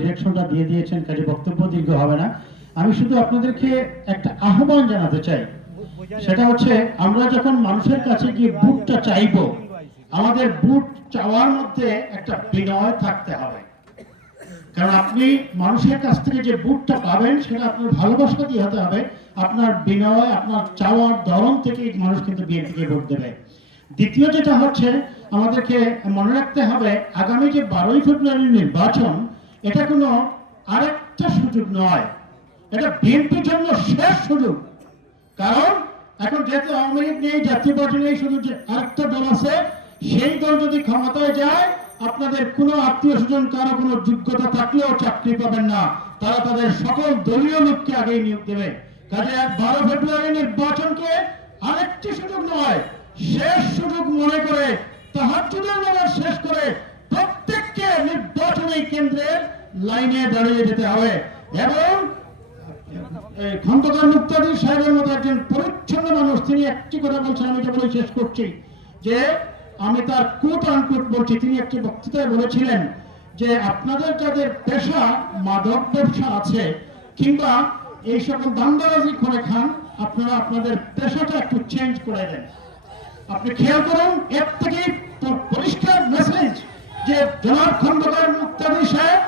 ডিরেকশনটা দিয়ে দিয়েছেন, কাজে বক্তব্য দীর্ঘ হবে না। আমি শুধু আপনাদেরকে একটা আহ্বান জানাতে চাই, সেটা হচ্ছে আমরা যখন মানুষের কাছে গিয়ে বুটটা চাইবো, আমাদের বুট চাওয়ার মধ্যে একটা বিনয় থাকতে হবে। কারণ আপনি মানুষের কাছ থেকে যে বুটটা পাবেন সেটা আপনার ভালোবাসা দিয়ে হতে হবে, আপনার বিনয়, আপনার চাওয়ার ধরন থেকে মানুষ কিন্তু বিএনপিকে ভোট দেবে। দ্বিতীয় যেটা হচ্ছে, আমাদেরকে মনে রাখতে হবে আগামী যে 12ই ফেব্রুয়ারি নির্বাচন, এটা কোনো আরেকটা সুযোগ নয়, এটা বিএনপির জন্য শেষ সুযোগ। কারণ এখন যেহেতু আওয়ামী লীগ নেই, জাতীয় পার্টি নেই, শুধু যে আরেকটা দল আছে, সেই দল যদি ক্ষমতায় যায়, আপনাদের কোনো আত্মীয় স্বজন কারো কোনো যোগ্যতা থাকলেও চাকরি পাবেন না, তারা তাদের সকল দলীয় লোককে আগেই নিয়োগ দেবে। কাজে 12 ফেব্রুয়ারি নির্বাচনকে আরেকটি সুযোগ নয়, শেষ সুযোগ মনে করে তাহাজ্জুদের নামাজ শেষ করে প্রত্যেককে নির্বাচনী কেন্দ্রের লাইনে দাঁড়িয়ে যেতে হবে। এবং খন্দকার মুক্তাদির সাহেবের মতো একজন পরিচ্ছন্ন মানুষ, তিনি একটি কথা বলছেন, আমি এটা বলে শেষ করছি, যে আমি তার কোট আনকোট বলছি, তিনি একটি বক্তৃতায় বলেছিলেন যে আপনাদের যাদের পেশা মাদক ব্যবসা আছে কিংবা এই সকল দান্দাবাজি করে খান, আপনারা আপনাদের পেশাটা একটু চেঞ্জ করে দেন। আপনি খেয়াল করুন, এর থেকে পরিষ্কার মেসেজ যে জনাব খন্দকার মুক্তাদি সাহেব